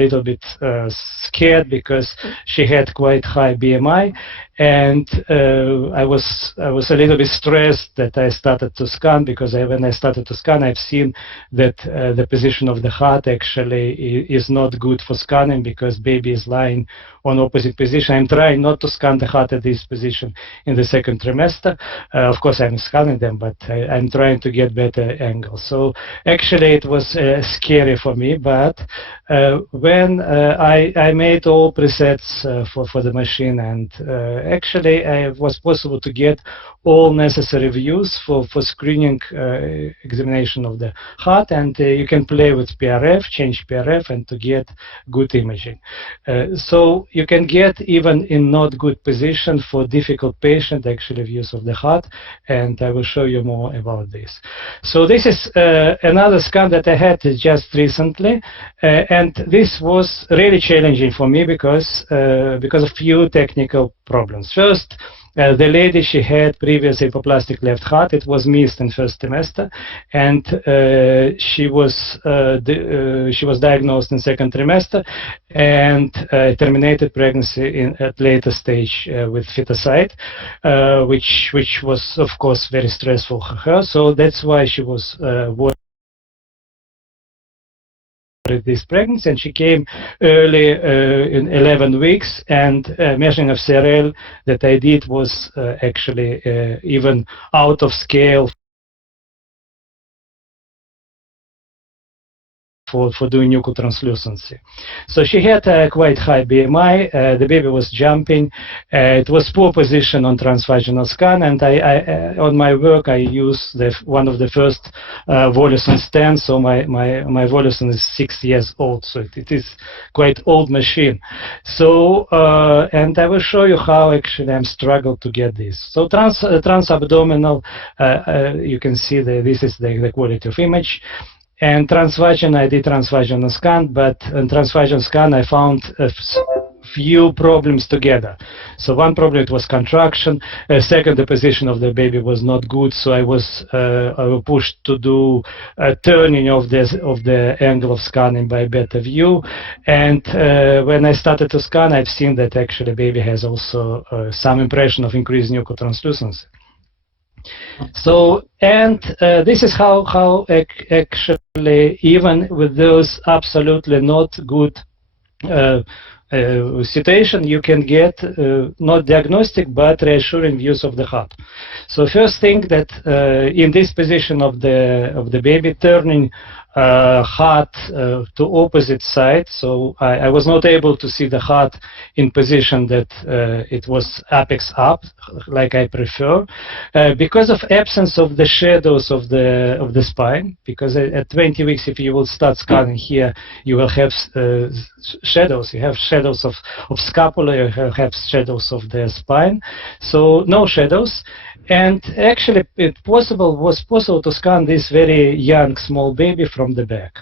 little bit scared because she had quite high BMI, and I was a little bit stressed that I started to scan, because when I started to scan, I've seen that the position of the heart actually is not good for scanning, because baby is lying on opposite position. I'm trying not to scan the heart at this position in the second trimester. Of course, I'm scanning them, but I'm trying to get better angle. So actually, it was scary for me, but when I made all presets for the machine, and actually it was possible to get all necessary views for screening examination of the heart, and you can play with PRF, change PRF, and to get good imaging. So you can get even in not good position for difficult patient actually views of the heart, and I will show you more about this. So this is another scan that I had just recently, and this was really challenging for me because of few technical problems. First, the lady, she had previous apoplastic left heart. It was missed in first trimester, and she was diagnosed in second trimester and terminated pregnancy at later stage with feticide, which was of course very stressful for her. So that's why she was this pregnancy, and she came early in 11 weeks, and measuring of CRL that I did was actually even out of scale for doing nuchal translucency. So she had quite high BMI, the baby was jumping, it was poor position on transvaginal scan, and I on my work I use one of the first Voluson stents, so my Voluson is 6 years old, so it is quite old machine. So and I will show you how actually I'm struggled to get this. So transabdominal, you can see this is the quality of image. And transvaginal, I did transvaginal scan, but in transvaginal scan I found a few problems together. So one problem, it was contraction. Second, the position of the baby was not good, so I was pushed to do turning of the angle of scanning by better view. And when I started to scan, I've seen that actually baby has also some impression of increased nuchal translucency. So, and this is how actually, even with those absolutely not good situation, you can get not diagnostic but reassuring views of the heart. So first thing that in this position of the baby, turning heart to opposite side, so I was not able to see the heart in position that it was apex up like I prefer, because of absence of the shadows of the spine. Because at 20 weeks, if you will start scanning here, you will have shadows. You have shadows of scapula, you have shadows of the spine. So no shadows. And actually, it was possible to scan this very young small baby from the back.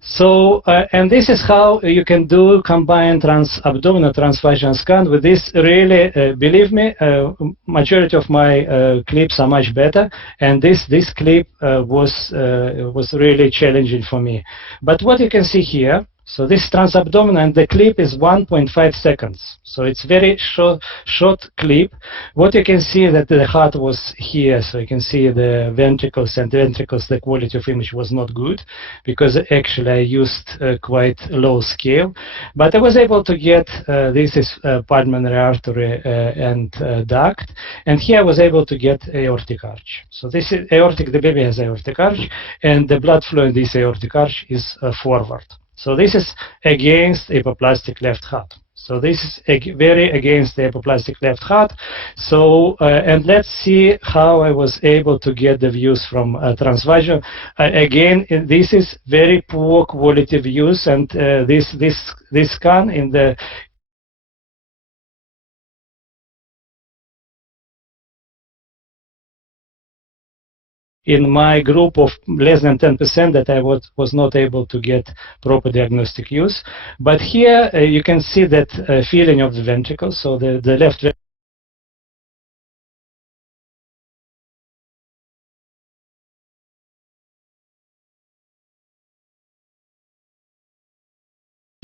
So, and this is how you can do combined abdominal transvaginal scan with this. Really, believe me, majority of my clips are much better, and this clip was really challenging for me. But what you can see here, so this transabdominal, and the clip is 1.5 seconds. So it's very short clip. What you can see that the heart was here. So you can see the ventricles, and the ventricles, the quality of image was not good, because actually I used quite low scale. But I was able to get, this is pulmonary artery and duct. And here I was able to get aortic arch. So this is aortic, the baby has aortic arch, and the blood flow in this aortic arch is forward. So this is against apoplastic left heart. So this is very against the apoplastic left heart. So, and let's see how I was able to get the views from transvaginal. Again, this is very poor quality views, and this scan in the in my group of less than 10% that I was not able to get proper diagnostic use. But here you can see that filling of the ventricle. So the left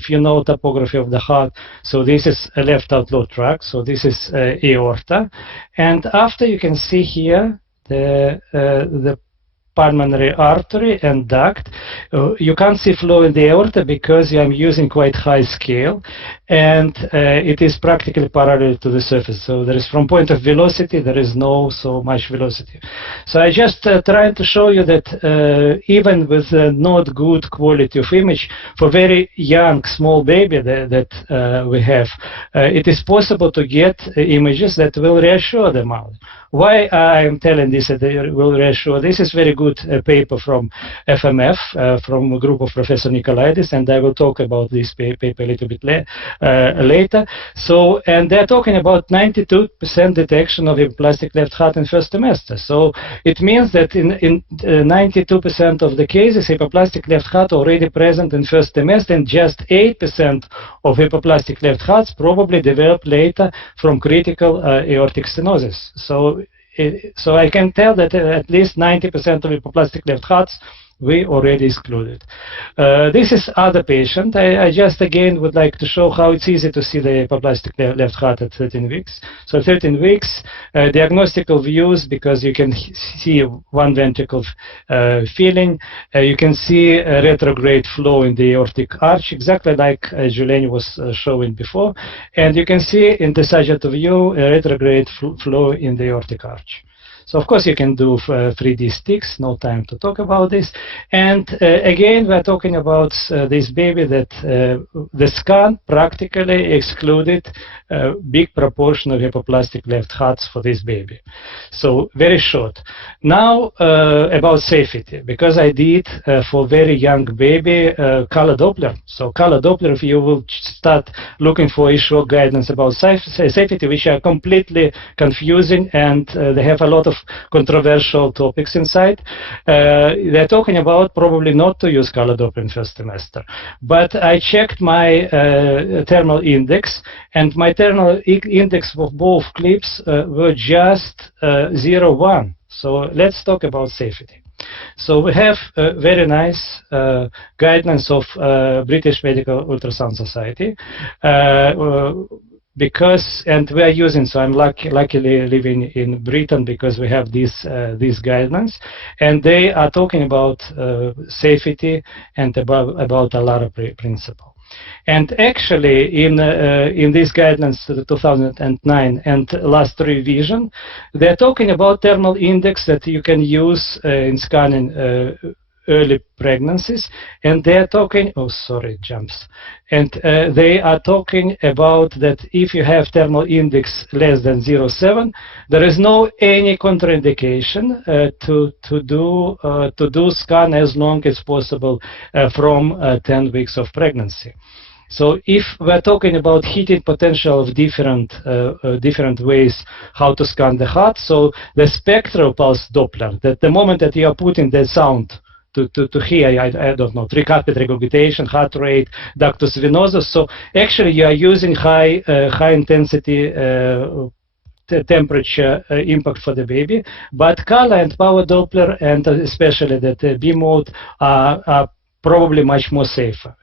if you know topography of the heart, so this is a left outflow tract, so this is aorta. And after, you can see here the pulmonary artery and duct. You can't see flow in the aorta because I'm using quite high scale, and it is practically parallel to the surface. So there is, from point of velocity, there is no so much velocity. So I just trying to show you that even with not good quality of image, for very young, small baby that we have, it is possible to get images that will reassure the mother. Why I am telling this that they will reassure? This is very good paper from FMF, from a group of Professor Nikolaidis, and I will talk about this paper a little bit later. So, and they're talking about 92% detection of aplastic left heart in first semester. So it means that in 92% of the cases, hypoplastic left heart already present in first semester, and just 8% of hypoplastic left hearts probably develop later from critical aortic stenosis. So I can tell that at least 90% of hypoplastic left hearts we already excluded. This is other patient. I just again would like to show how it's easy to see the hypoplastic left heart at 13 weeks. So 13 weeks, diagnostical views, because you can see one ventricle filling. You can see a retrograde flow in the aortic arch, exactly like Julien was showing before. And you can see in the sagittal view a retrograde flow in the aortic arch. So of course you can do 3D sticks, no time to talk about this. And again, we're talking about this baby that the scan practically excluded a big proportion of hypoplastic left hearts for this baby. So very short. Now about safety, because I did for very young baby color Doppler. So color Doppler, if you will start looking for issue guidance about safety, which are completely confusing, and they have a lot of controversial topics inside. They're talking about probably not to use color Doppler in first semester. But I checked my thermal index, and my thermal index for both clips were just 0.1. So let's talk about safety. So we have very nice guidelines of British Medical Ultrasound Society. Because, and we are using, so I'm luckily living in Britain because we have these guidelines, and they are talking about safety and about a LARA principle. And actually, in these guidelines, 2009 and last revision, they're talking about thermal index that you can use in scanning early pregnancies, and they are talking, oh sorry, jumps, and they are talking about that if you have thermal index less than 0.7, there is no any contraindication to do scan as long as possible from 10 weeks of pregnancy. So if we're talking about heating potential of different ways how to scan the heart, so the spectral pulse Doppler, that the moment that you are putting the sound to hear, I don't know, tricuspid regurgitation, heart rate, ductus venosus. So actually you are using high intensity temperature impact for the baby, but color and power Doppler, and especially that B mode, are probably much more safer.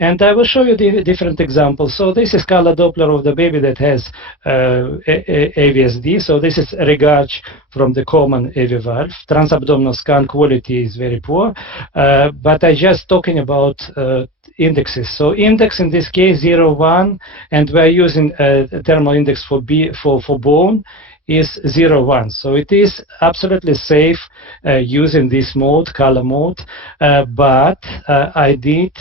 And I will show you the different examples. So this is color Doppler of the baby that has AVSD. So this is regard from the common AV valve. Transabdominal scan quality is very poor, but I just talking about indexes. So index in this case 0.1, and we are using thermal index for bone is 0.1. So it is absolutely safe using this mode, color mode, but I did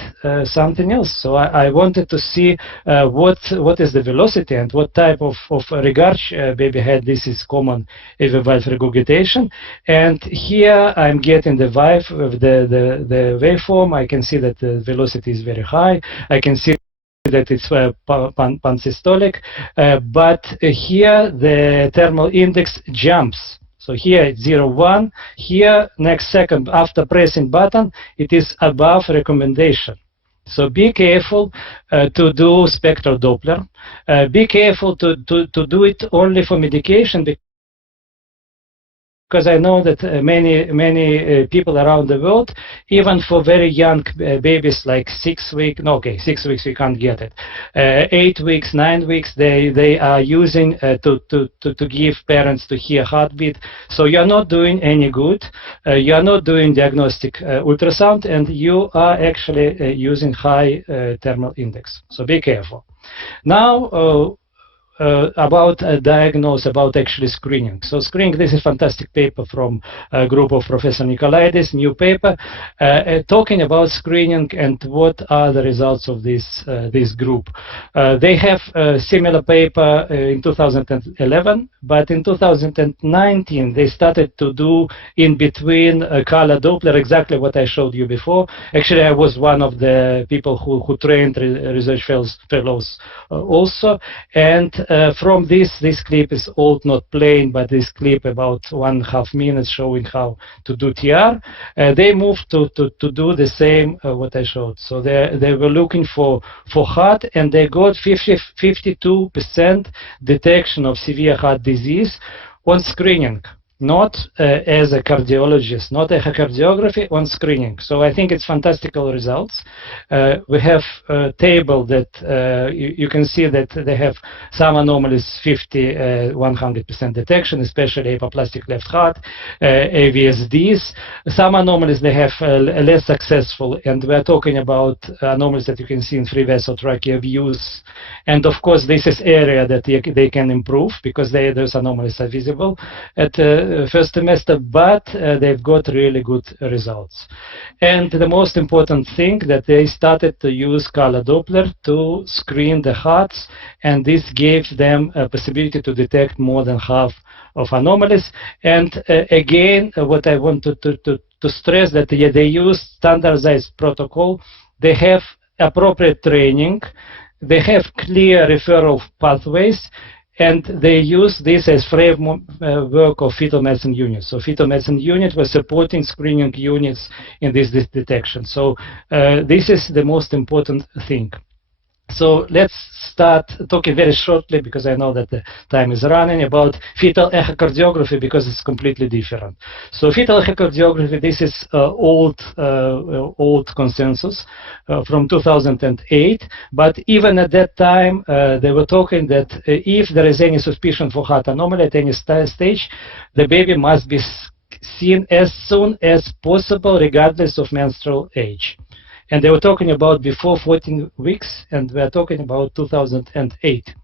something else. So I wanted to see what is the velocity and what type of regard baby had. This is common AV valve regurgitation, and here I'm getting the the waveform. I can see that the velocity is very high. I can see that it's pansystolic, but here the thermal index jumps. So here it's 0.1. Here, next second after pressing button, it is above recommendation. So be careful to do spectral Doppler. Be careful to do it only for medication, because I know that many people around the world, even for very young babies like 6 weeks, no, okay, 6 weeks we can't get it, 8 weeks, 9 weeks, they are using to give parents to hear heartbeat. So you're not doing any good. You are not doing diagnostic ultrasound, and you are actually using high thermal index. So be careful. Now, about diagnose, about actually screening. So screening, this is fantastic paper from a group of Professor Nikolaidis, new paper, talking about screening and what are the results of this group. They have a similar paper in 2011, but in 2019 they started to do in between color Doppler, exactly what I showed you before. Actually, I was one of the people who trained research fellows also, and from this clip is old, not plain, but this clip about 1.5 minutes showing how to do TR. They moved to do the same what I showed. So they were looking for heart, and they got 52% detection of severe heart disease on screening, not as a cardiologist, not a cardiography, on screening. So I think it's fantastical results. We have a table that you can see that they have some anomalies 100% detection, especially apoplastic left heart, AVSDs. Some anomalies they have less successful, and we're talking about anomalies that you can see in free vessel trachea views. And of course, this is area that they can improve, because those anomalies are visible at first semester, but they've got really good results. And the most important thing, that they started to use color Doppler to screen the hearts, and this gave them a possibility to detect more than half of anomalies. And again, what I wanted to stress, that they use standardized protocol, they have appropriate training, they have clear referral pathways, and they use this as framework of fetal medicine units. So fetal medicine unit was supporting screening units in this detection. So this is the most important thing. So let's start talking very shortly, because I know that the time is running, about fetal echocardiography, because it's completely different. So fetal echocardiography, this is old consensus from 2008. But even at that time, they were talking that if there is any suspicion for heart anomaly at any stage, the baby must be seen as soon as possible, regardless of menstrual age. And they were talking about before 14 weeks, and we are talking about 2008.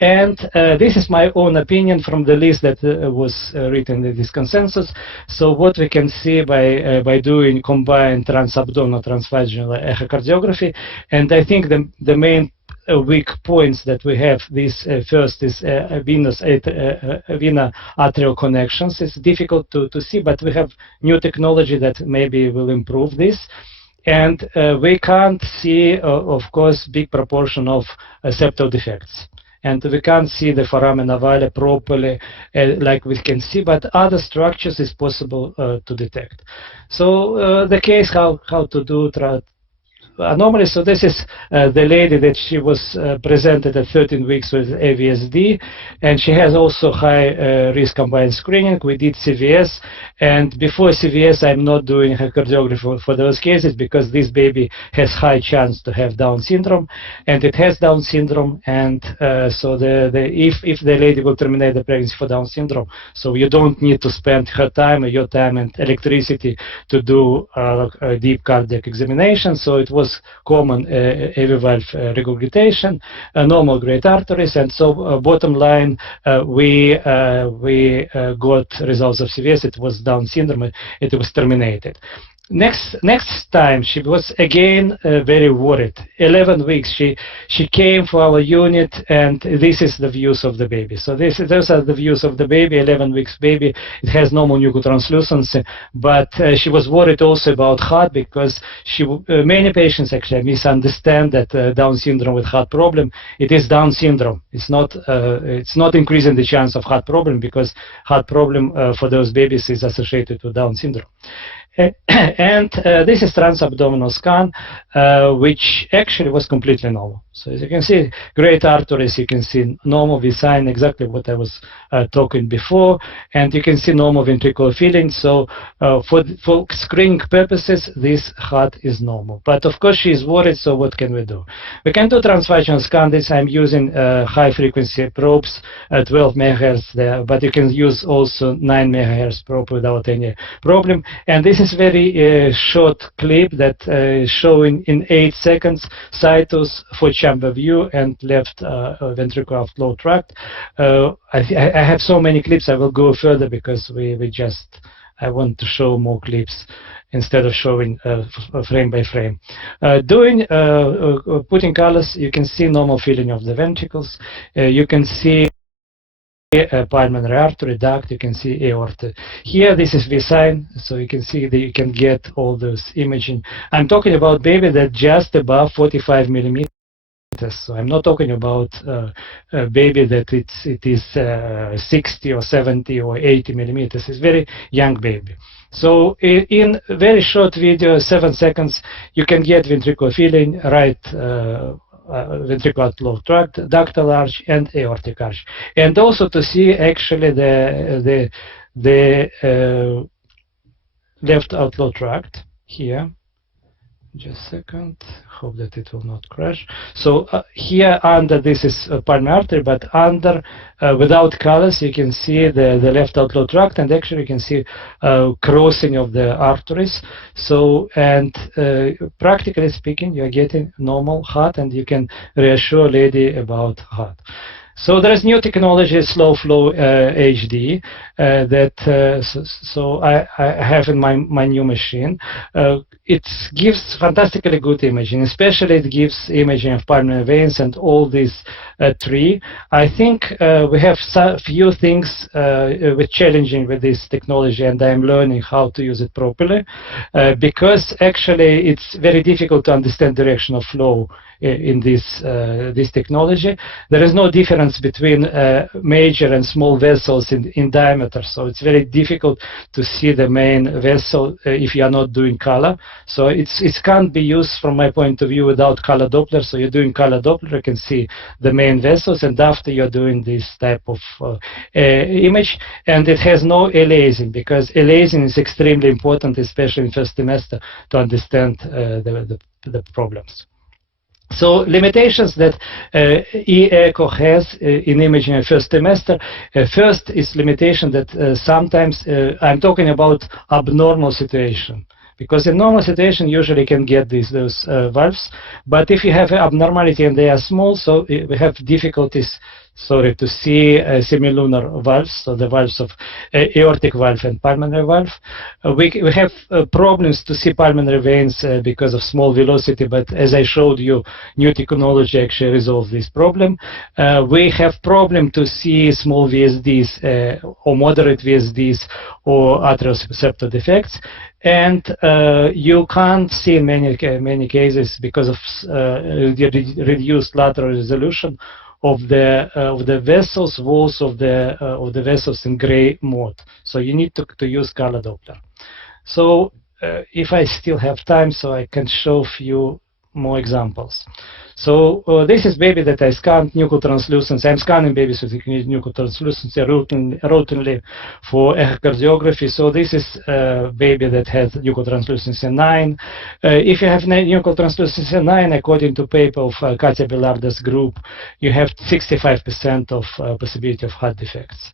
And this is my own opinion from the list that was written in this consensus. So what we can see by doing combined transabdominal transvaginal echocardiography, and I think the main weak points that we have, this first is vena arterial connections. It's difficult to see, but we have new technology that maybe will improve this. And we can't see, of course, big proportion of septal defects. And we can't see the foramen ovale properly like we can see, but other structures is possible to detect. So the case, how to do anomalies. So this is the lady that she was presented at 13 weeks with AVSD, and she has also high risk combined screening. We did CVS, and before CVS I'm not doing cardiography for those cases, because this baby has high chance to have Down syndrome, and it has Down syndrome. And so if the lady will terminate the pregnancy for Down syndrome, so you don't need to spend her time, your time and electricity to do a deep cardiac examination. So it was common AV valve regurgitation, normal great arteries, and so bottom line, we got results of CVS. It was Down syndrome. It was terminated. Next time she was again very worried. 11 weeks she came for our unit, and this is the views of the baby. So those are the views of the baby. 11 weeks baby. It has normal nucleotranslucency, but she was worried also about heart, because many patients actually misunderstand that Down syndrome with heart problem. It is Down syndrome. It's not increasing the chance of heart problem, because heart problem for those babies is associated with Down syndrome. And this is transabdominal scan, which actually was completely normal. So as you can see, great arteries, you can see normal V sign, exactly what I was talking before, and you can see normal ventricular filling. So for screening purposes, this heart is normal. But of course, she is worried, so what can we do? We can do transvaginal scan. This I'm using high frequency probes, 12 megahertz there, but you can use also 9 megahertz probe without any problem. And this is very short clip that showing in 8 seconds situs for chamber view and left ventricular outflow tract. I have so many clips. I will go further because I want to show more clips instead of showing frame by frame. Putting colors, you can see normal filling of the ventricles. You can see pulmonary artery duct, you can see aorta. Here, this is V sign, so you can see that you can get all those imaging. I'm talking about baby that just above 45 millimeters. So I'm not talking about a baby that it is 60 or 70 or 80 millimeters. It's very young baby. So in very short video, 7 seconds, you can get ventricular filling, right ventricular outflow tract, ductal arch, and aortic arch, and also to see actually the left outflow tract here. Just a second, hope that it will not crash. So here under this is pulmonary artery, but under without colors you can see the left outflow tract, and actually you can see crossing of the arteries. So and practically speaking, you are getting normal heart, and you can reassure lady about heart. So there is new technology, slow flow HD, so I have in my new machine. It gives fantastically good imaging, especially it gives imaging of pulmonary veins and all these three. I think we have few things with challenging with this technology, and I'm learning how to use it properly, because actually it's very difficult to understand direction of flow in this technology. There is no difference between major and small vessels in diameter, so it's very difficult to see the main vessel if you are not doing color. So it can't be used from my point of view without color Doppler. So you're doing color Doppler, you can see the main vessels, and after you're doing this type of image, and it has no aliasing, because aliasing is extremely important, especially in first semester, to understand the problems. So limitations that e-echo has in imaging in first semester. First is limitation that sometimes I'm talking about abnormal situation. Because in normal situation, usually can get those valves. But if you have an abnormality and they are small, so we have difficulties, to see semilunar valves, so the valves of aortic valve and pulmonary valve. We have problems to see pulmonary veins because of small velocity, but as I showed you, new technology actually resolves this problem. We have problem to see small VSDs or moderate VSDs or atrioceptor defects. And you can't see in many cases because of reduced lateral resolution of the vessels, walls of the vessels in gray mode. So you need to use color Doppler. So if I still have time, so I can show a few more examples. So this is baby that I scanned nuchal translucency. I'm scanning babies with nuchal translucency routinely for echocardiography. So this is a baby that has nuchal translucency 9. If you have nuchal translucency 9, according to paper of Katya Belarda's group, you have 65% of possibility of heart defects.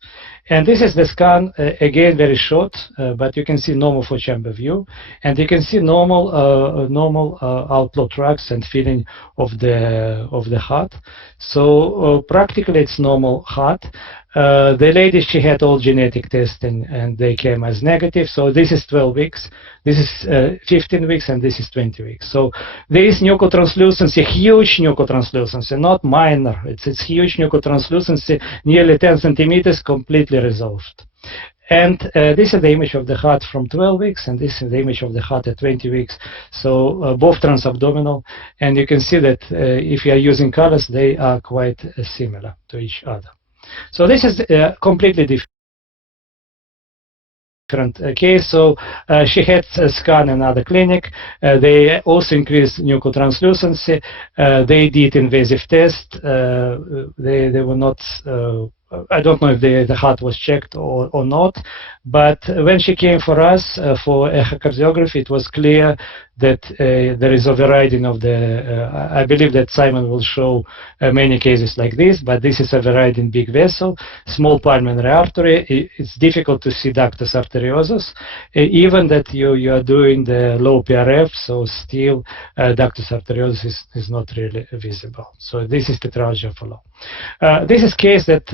And this is the scan, again very short, but you can see normal for chamber view, and you can see normal outflow tracts and filling of the heart. So practically it's normal heart. The lady, she had all genetic testing and they came as negative. So this is 12 weeks, this is 15 weeks, and this is 20 weeks. So there is nuchal translucency, huge nuchal translucency, not minor. It's huge nuchal translucency, nearly 10 centimeters, completely resolved. And this is the image of the heart from 12 weeks, and this is the image of the heart at 20 weeks. So both transabdominal, and you can see that if you are using colors, they are quite similar to each other. So this is completely different. different case. So she had a scan in another clinic. They also increased nucleotranslucency. They did invasive test. They were not. I don't know if the heart was checked or not, but when she came for us for echocardiography, it was clear that there is overriding of the. I believe that Simon will show many cases like this, but this is overriding big vessel, small pulmonary artery. It's difficult to see ductus arteriosus, even that you are doing the low PRF, so still ductus arteriosus is not really visible. So this is tetralogy for low. This is case that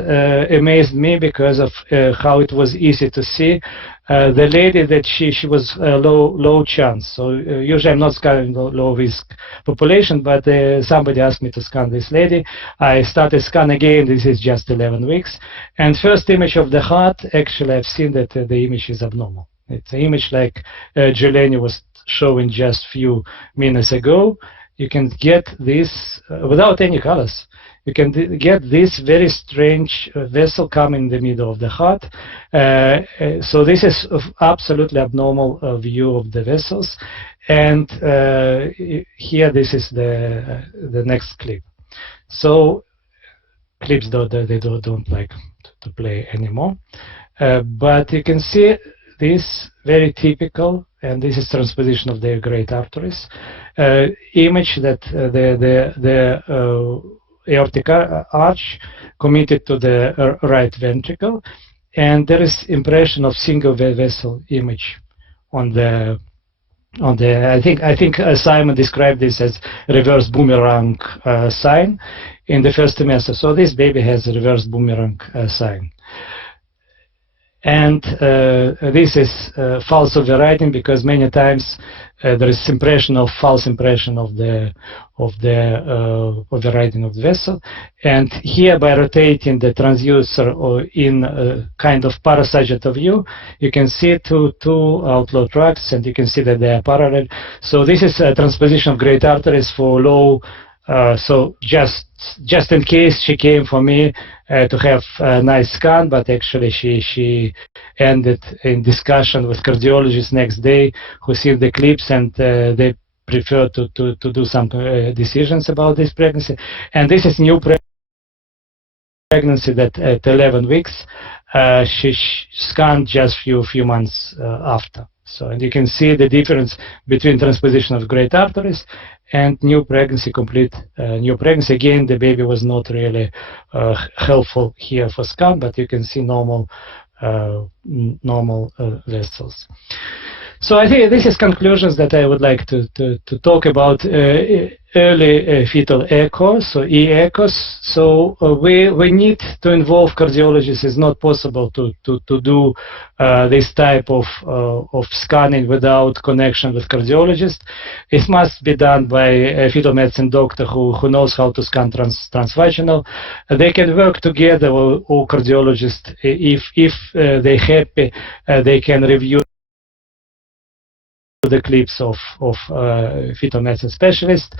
amazed me because of how it was easy to see. The lady that she was low chance. So usually I'm not scanning low risk population, but somebody asked me to scan this lady. I started scan again. This is just 11 weeks. And first image of the heart, actually I've seen that the image is abnormal. It's an image like Jeleni was showing just few minutes ago. You can get this without any colors. You can get this very strange vessel coming in the middle of the heart. So this is absolutely abnormal view of the vessels. And here, this is the next clip. So clips they don't like to play anymore. But you can see this very typical, and this is transposition of the great arteries image that the aortic arch committed to the right ventricle, and there is impression of single vessel image on the I think Simon described this as reverse boomerang sign in the first semester. So this baby has a reverse boomerang sign. And this is false overriding, because many times there is false impression of the overriding of the vessel. And here, by rotating the transducer or in kind of parasagittal view, you can see two outflow tracts, and you can see that they are parallel. So this is a transposition of great arteries for low. So just in case she came for me to have a nice scan, but actually she ended in discussion with cardiologist next day who see the clips, and they prefer to do some decisions about this pregnancy. And this is new pregnancy that at 11 weeks she scanned just few months after. So, and you can see the difference between transposition of great arteries and new pregnancy, complete new pregnancy. Again, the baby was not really helpful here for scan, but you can see normal vessels. So I think this is conclusions that I would like to talk about early fetal echo, so e-echos. So we need to involve cardiologists. It's not possible to do this type of scanning without connection with cardiologist. It must be done by a fetal medicine doctor who knows how to scan transvaginal. They can work together, or cardiologists, if they're happy, they can review the clips of fetal medicine specialist.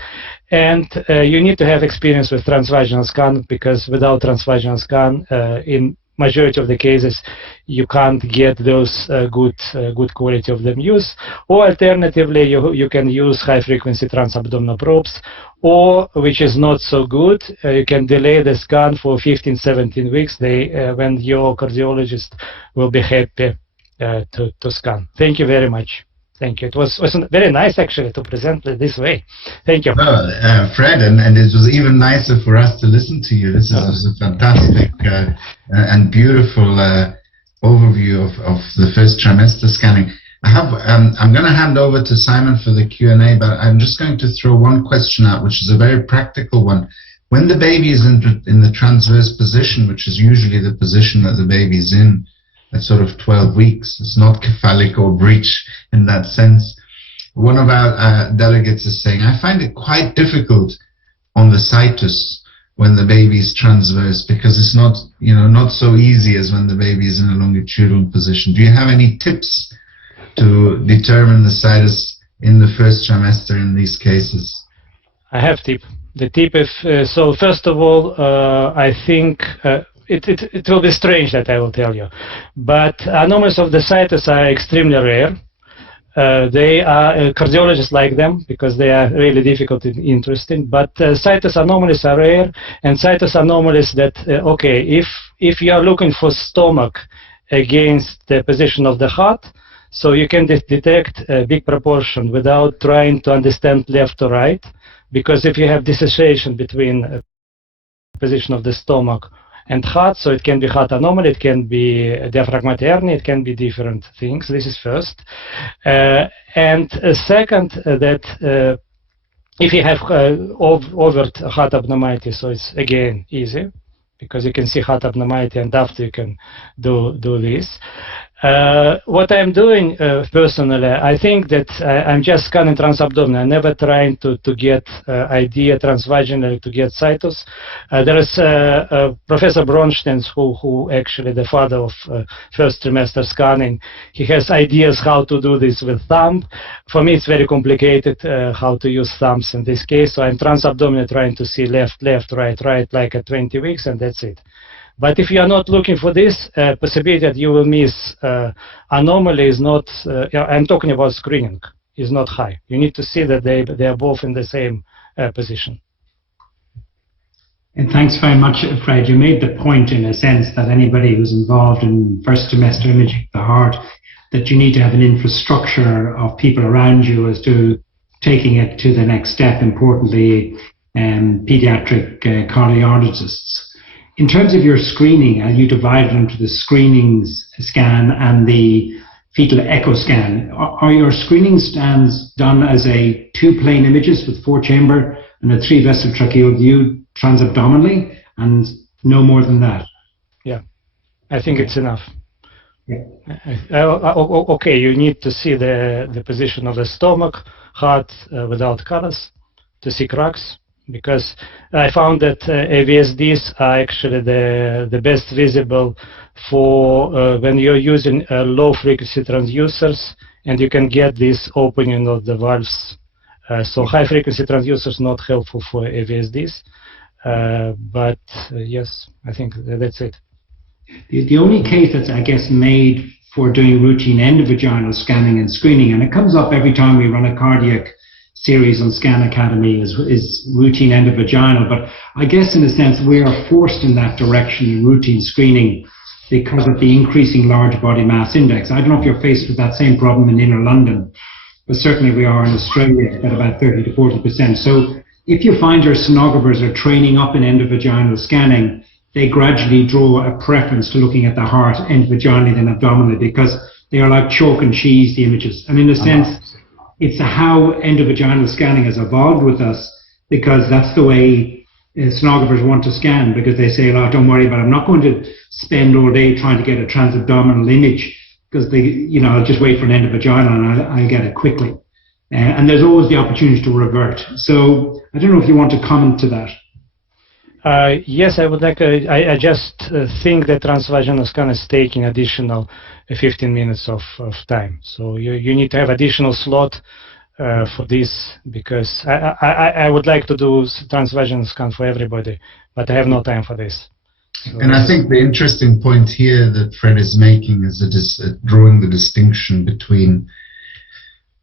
And you need to have experience with transvaginal scan, because without transvaginal scan, in majority of the cases, you can't get those good quality of them use. Or alternatively, you can use high frequency transabdominal probes, or, which is not so good, you can delay the scan for 15-17 weeks. When your cardiologist will be happy to scan. Thank you very much. Thank you. It was very nice, actually, to present it this way. Thank you. Well, Fred, and it was even nicer for us to listen to you. This is a fantastic and beautiful overview of the first trimester scanning. I'm going to hand over to Simon for the Q&A, but I'm just going to throw one question out, which is a very practical one. When the baby is in the transverse position, which is usually the position that the baby is in, at sort of 12 weeks. It's not cephalic or breech in that sense. One of our delegates is saying, I find it quite difficult on the situs when the baby is transverse, because it's not, not so easy as when the baby is in a longitudinal position. Do you have any tips to determine the situs in the first trimester in these cases? I have tip. The tip is, so first of all, I think it will be strange that I will tell you, but anomalies of the situs are extremely rare. They are cardiologists like them because they are really difficult and interesting. But situs anomalies are rare, and situs anomalies that okay, if you are looking for stomach against the position of the heart, so you can detect a big proportion without trying to understand left or right, because if you have dissociation between position of the stomach and heart, so it can be heart anomaly, it can be diaphragmatic hernia, it can be different things. This is first. And second, that if you have overt heart abnormality, so it's again easy, because you can see heart abnormality and after you can do this. What I'm doing personally, I think that I'm just scanning transabdominal. I'm never trying to get idea transvaginally to get situs. There is Professor Bronstein, who actually the father of first trimester scanning. He has ideas how to do this with thumb. For me, it's very complicated how to use thumbs in this case. So I'm transabdominal trying to see left, right, like at 20 weeks, and that's it. But if you are not looking for this, possibility that you will miss anomaly is not, I'm talking about screening, is not high. You need to see that they are both in the same position. And thanks very much, Fred. You made the point, in a sense, that anybody who's involved in first trimester imaging of the heart, that you need to have an infrastructure of people around you as to taking it to the next step, importantly, pediatric cardiologists. In terms of your screening, you divided into the screening scan and the fetal echo scan. Are your screening scans done as a 2-plane images with 4-chamber and a 3-vessel tracheal view transabdominally, and no more than that? Yeah, I think it's enough. Yeah. Okay, you need to see the position of the stomach, heart without colors, to see cracks. Because I found that AVSDs are actually the best visible for when you're using low frequency transducers, and you can get this opening of the valves. So high frequency transducers not helpful for AVSDs, but yes, I think that's it. The only case that's, I guess, made for doing routine endovaginal scanning and screening, and it comes up every time we run a cardiac series on Scan Academy, is routine endovaginal, but I guess in a sense we are forced in that direction in routine screening because of the increasing large body mass index. I don't know if you're faced with that same problem in inner London, but certainly we are in Australia at about 30 to 40%. So if you find your sonographers are training up in endovaginal scanning, they gradually draw a preference to looking at the heart endovaginally than abdominally, because they are like chalk and cheese, the images. And in a sense, it's how endovaginal scanning has evolved with us, because that's the way sonographers want to scan, because they say, oh, don't worry about it. I'm not going to spend all day trying to get a transabdominal image, because I'll just wait for an endovaginal and I'll get it quickly. And there's always the opportunity to revert. So I don't know if you want to comment to that. Yes, I would like. I just think that transvaginal scan is taking additional 15 minutes of time. So you need to have additional slot for this, because I would like to do transvaginal scan for everybody, but I have no time for this. So and I think the interesting point here that Fred is making is drawing the distinction between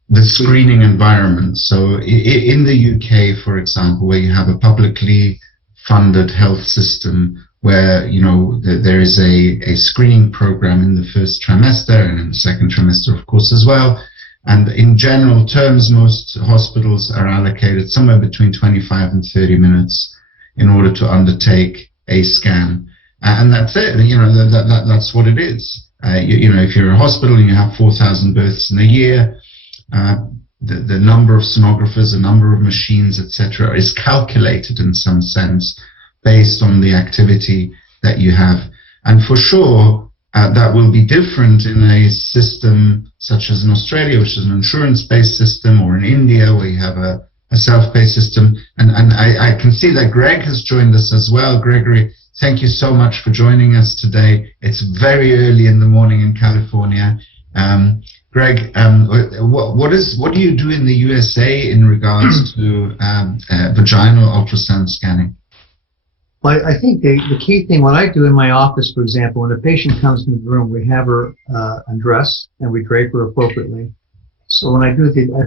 the screening environment. So in the UK, for example, where you have a publicly funded health system where there is a screening program in the first trimester and in the second trimester, of course, as well. And in general terms, most hospitals are allocated somewhere between 25 and 30 minutes in order to undertake a scan. And that's it. That's what it is. If you're a hospital and you have 4,000 births in a year, the number of sonographers, the number of machines, etc., is calculated in some sense based on the activity that you have. And for sure, that will be different in a system such as in Australia, which is an insurance-based system, or in India, where you have a self-pay system. And I can see that Greg has joined us as well. Gregory, thank you so much for joining us today. It's very early in the morning in California. Greg, what do you do in the USA in regards to vaginal ultrasound scanning? Well, I think the key thing, what I do in my office, for example, when a patient comes into the room, we have her undress and we drape her appropriately. So when I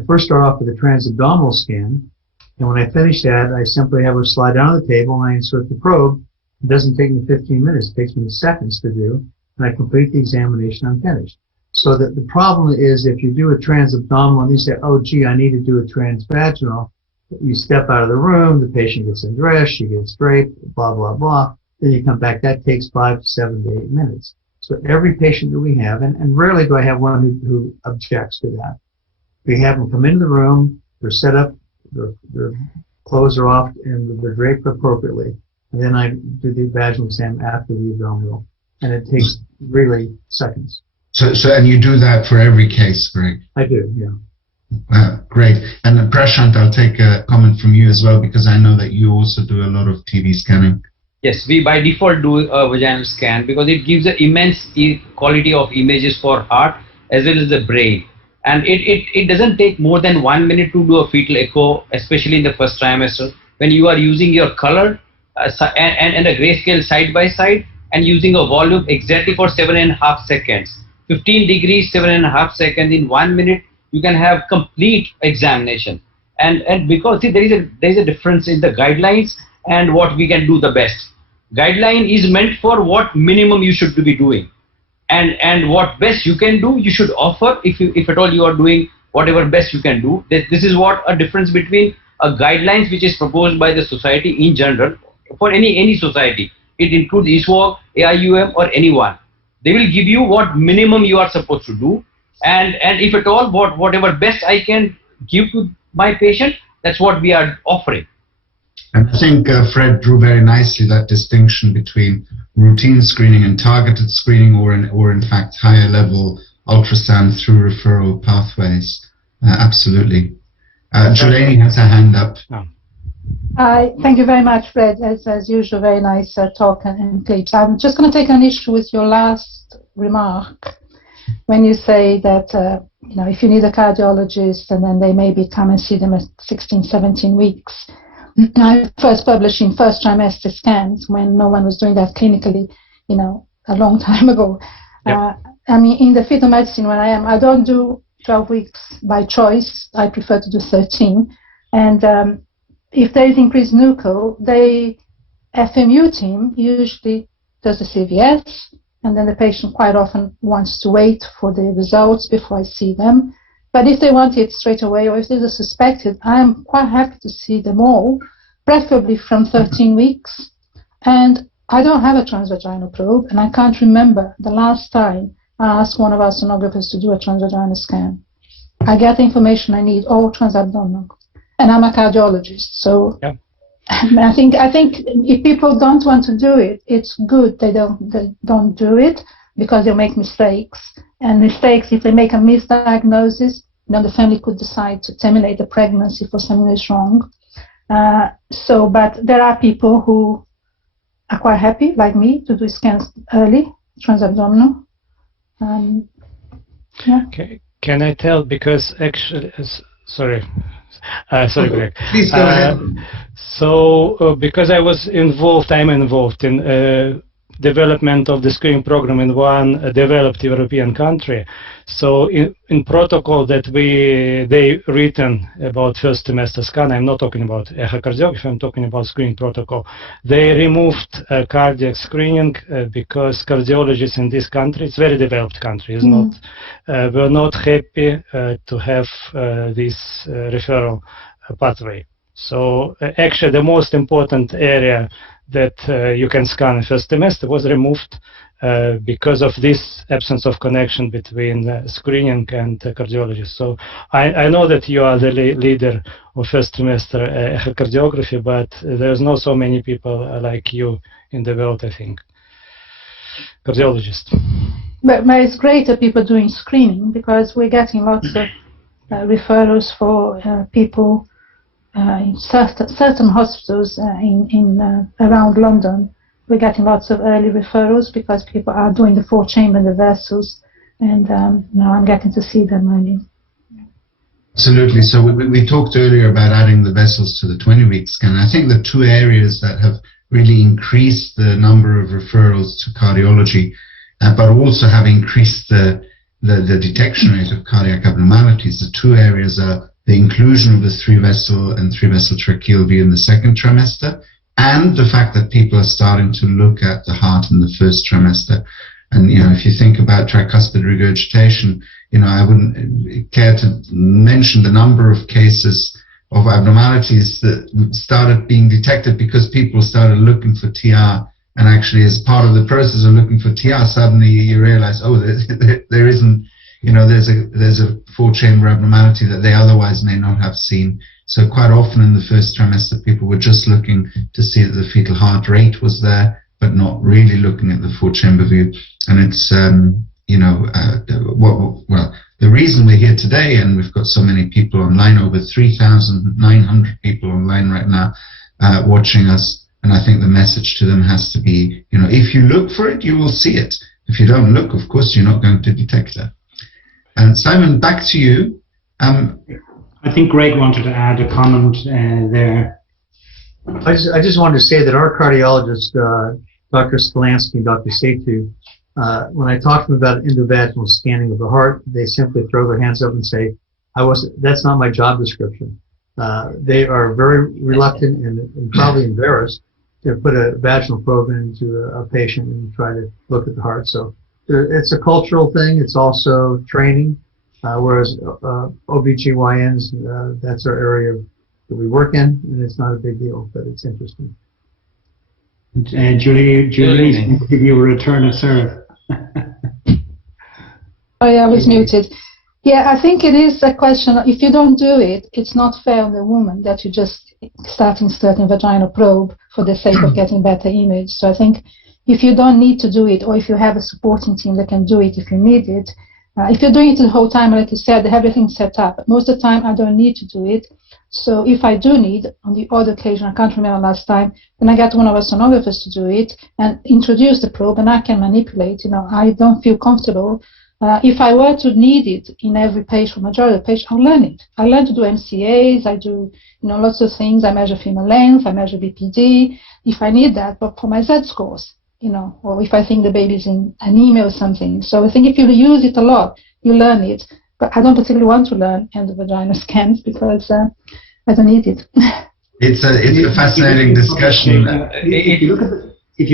first start off with a transabdominal scan, and when I finish that, I simply have her slide down on the table and I insert the probe. It doesn't take me 15 minutes, it takes me seconds to do, and I complete the examination, I'm finished. So that the problem is if you do a transabdominal and you say, oh gee, I need to do a transvaginal, you step out of the room, the patient gets undressed, she gets draped, blah, blah, blah. Then you come back, that takes 5 to 7 to 8 minutes. So every patient that we have, and rarely do I have one who objects to that. We have them come into the room, they're set up, their clothes are off, and they're draped appropriately. And then I do the vaginal exam after the abdominal. And it takes really seconds. So and you do that for every case, Greg? I do, yeah. Great. And Prashant, I'll take a comment from you as well, because I know that you also do a lot of TV scanning. Yes, we by default do a vaginal scan because it gives an immense quality of images for heart as well as the brain. And it doesn't take more than 1 minute to do a fetal echo, especially in the first trimester, when you are using your color and a grayscale side by side and using a volume exactly for 7.5 seconds. 15 degrees, 7.5 seconds in 1 minute, you can have complete examination. And because see, there is a difference in the guidelines and what we can do the best. Guideline is meant for what minimum you should be doing. And what best you can do, you should offer if at all you are doing whatever best you can do. This is what a difference between a guidelines which is proposed by the society in general, for any society. It includes ISWOG, AIUM or anyone. They will give you what minimum you are supposed to do. And if at all, whatever best I can give to my patient, that's what we are offering. And I think Fred drew very nicely that distinction between routine screening and targeted screening, or in fact higher level ultrasound through referral pathways. Absolutely. Julene has a hand up. Thank you very much, Fred. As usual, very nice talk and clips. I'm just going to take an issue with your last remark when you say that if you need a cardiologist and then they maybe come and see them at 16, 17 weeks. I first published in first trimester scans when no one was doing that clinically, a long time ago. Yep. In the fetal medicine where I don't do 12 weeks by choice. I prefer to do 13. And if there is increased nuchal, the FMU team usually does the CVS, and then the patient quite often wants to wait for the results before I see them. But if they want it straight away, or if there's a suspected, I'm quite happy to see them all, preferably from 13 weeks. And I don't have a transvaginal probe, and I can't remember the last time I asked one of our sonographers to do a transvaginal scan. I get the information I need, all transabdominal. And I'm a cardiologist, so yeah. I think if people don't want to do it, it's good they don't do it, because they'll make mistakes. And mistakes, if they make a misdiagnosis, the family could decide to terminate the pregnancy for something that's wrong. But there are people who are quite happy, like me, to do scans early, transabdominal. Yeah. Okay. Can I tell, because actually, sorry, Greg. Please go ahead. So, because I'm involved in development of the screening program in one developed European country. So, in protocol that they written about first trimester scan, I'm not talking about echocardiography, I'm talking about screening protocol. They removed cardiac screening because cardiologists in this country, it's a very developed country, were not happy to have this referral pathway. So actually the most important area that you can scan in first trimester was removed because of this absence of connection between screening and cardiologist. So I know that you are the leader of first trimester echocardiography, but there's not so many people like you in the world, I think. Cardiologist. But it's great that people doing screening, because we're getting lots of referrals for people in certain hospitals around London. We're getting lots of early referrals because people are doing the 4-chamber and the vessels, and now I'm getting to see them early. Absolutely. So we talked earlier about adding the vessels to the 20-week scan. I think the two areas that have really increased the number of referrals to cardiology, but also have increased the detection rate of cardiac abnormalities. The two areas are the inclusion of the 3-vessel and 3-vessel tracheal view in the second trimester, and the fact that people are starting to look at the heart in the first trimester. And, if you think about tricuspid regurgitation, I wouldn't care to mention the number of cases of abnormalities that started being detected because people started looking for TR. And actually, as part of the process of looking for TR, suddenly you realize, there isn't, there's a 4-chamber abnormality that they otherwise may not have seen. So quite often in the first trimester, people were just looking to see that the fetal heart rate was there, but not really looking at the 4-chamber view. And it's, the reason we're here today, and we've got so many people online, over 3,900 people online right now watching us. And I think the message to them has to be, if you look for it, you will see it. If you don't look, of course, you're not going to detect it. And Simon, back to you. I think Greg wanted to add a comment there. I just wanted to say that our cardiologist, Dr. Spolansky and Dr. Setu, when I talk to them about endovaginal scanning of the heart, they simply throw their hands up and say, that's not my job description. They are very reluctant and probably embarrassed to put a vaginal probe into a patient and try to look at the heart. So it's a cultural thing. It's also training, whereas OBGYNs, that's our area that we work in, and it's not a big deal, but it's interesting. Julie, will give you a return of serve. Oh yeah, I was muted. Yeah, I think it is a question. If you don't do it, it's not fair on the woman that you just start inserting vaginal probe for the sake of getting better image. So I think if you don't need to do it, or if you have a supporting team that can do it if you need it, if you're doing it the whole time, like you said, everything set up. Most of the time, I don't need to do it. So if I do need, on the odd occasion, I can't remember last time, then I get one of our sonographers to do it and introduce the probe, and I can manipulate. I don't feel comfortable. If I were to need it in every patient, majority of the patients, I'll learn it. I learn to do MCAs, I do, lots of things. I measure female length, I measure BPD, if I need that, but for my Z scores, or if I think the baby's in anemia or something. So I think if you use it a lot, you learn it. But I don't particularly want to learn endovaginal scans because I don't need it. It's a fascinating discussion. If you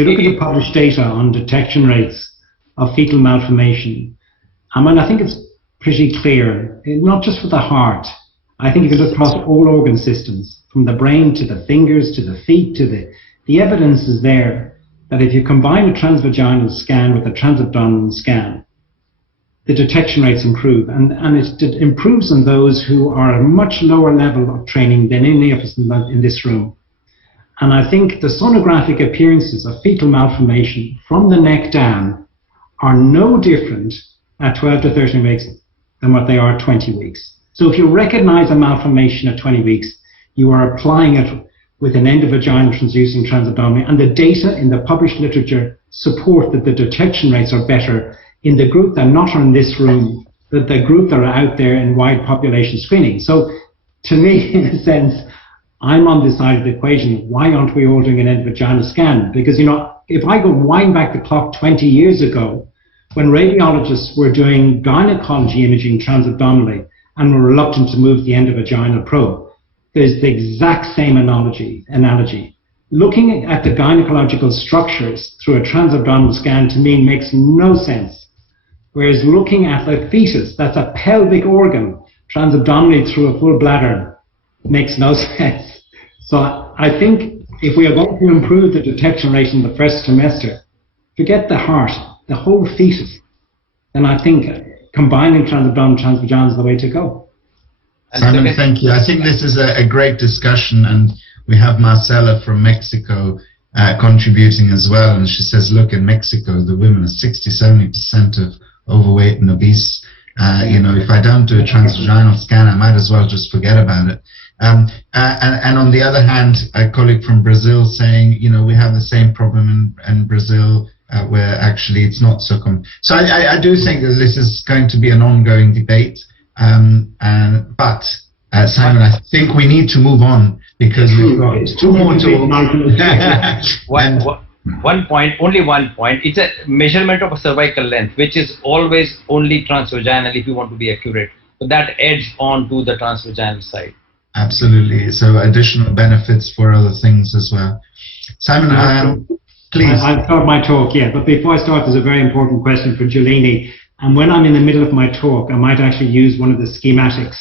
look at the published data on detection rates of fetal malformation, I think it's pretty clear, not just for the heart. I think if you look across all organ systems, from the brain to the fingers to the feet to the evidence is there that if you combine a transvaginal scan with a transabdominal scan, the detection rates improve, and it improves on those who are at a much lower level of training than any of us in this room. And I think the sonographic appearances of fetal malformation from the neck down are no different at 12 to 13 weeks than what they are at 20 weeks. So if you recognize a malformation at 20 weeks, you are applying it with an endovaginal transducing transabdominal, and the data in the published literature support that the detection rates are better in the group that are not in this room, that the group that are out there in wide population screening. So to me, in a sense, I'm on this side of the equation. Why aren't we all doing an endovaginal scan? Because, if I go wind back the clock 20 years ago, when radiologists were doing gynecology imaging transabdominally and were reluctant to move the endovaginal probe, there's the exact same analogy. Looking at the gynecological structures through a transabdominal scan to me makes no sense. Whereas looking at the fetus, that's a pelvic organ, transabdominally through a full bladder, makes no sense. So I think if we are going to improve the detection rate in the first trimester, forget the heart, the whole fetus, then I think combining transabdominal and transvaginal is the way to go. Simon, thank you. I think this is a great discussion, and we have Marcela from Mexico contributing as well, and she says, look, in Mexico, the women are 60-70% of overweight and obese. If I don't do a transvaginal scan, I might as well just forget about it. And on the other hand, a colleague from Brazil saying, we have the same problem in Brazil, where actually it's not so common. So I do think that this is going to be an ongoing debate, but Simon, I think we need to move on because we've got two more talks. One point, only one point. It's a measurement of a cervical length, which is always only transvaginal if you want to be accurate. So that adds on to the transvaginal side. Absolutely. So additional benefits for other things as well. Simon, please. I'll start my talk, yeah. But before I start, there's a very important question for Julini. And when I'm in the middle of my talk, I might actually use one of the schematics,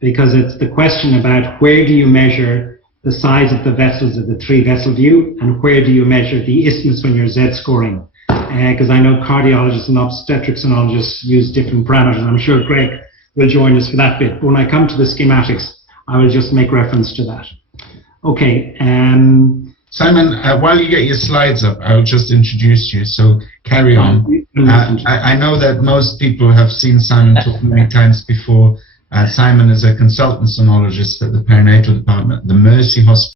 because it's the question about where do you measure the size of the vessels of the 3-vessel view, and where do you measure the isthmus when you're Z-scoring? Because I know cardiologists and obstetricianologists use different parameters. I'm sure Greg will join us for that bit. But when I come to the schematics, I will just make reference to that. Okay. Simon, while you get your slides up, I'll just introduce you, so carry on. I know that most people have seen Simon talk many times before. Simon is a consultant sonologist at the perinatal department at the Mercy Hospital.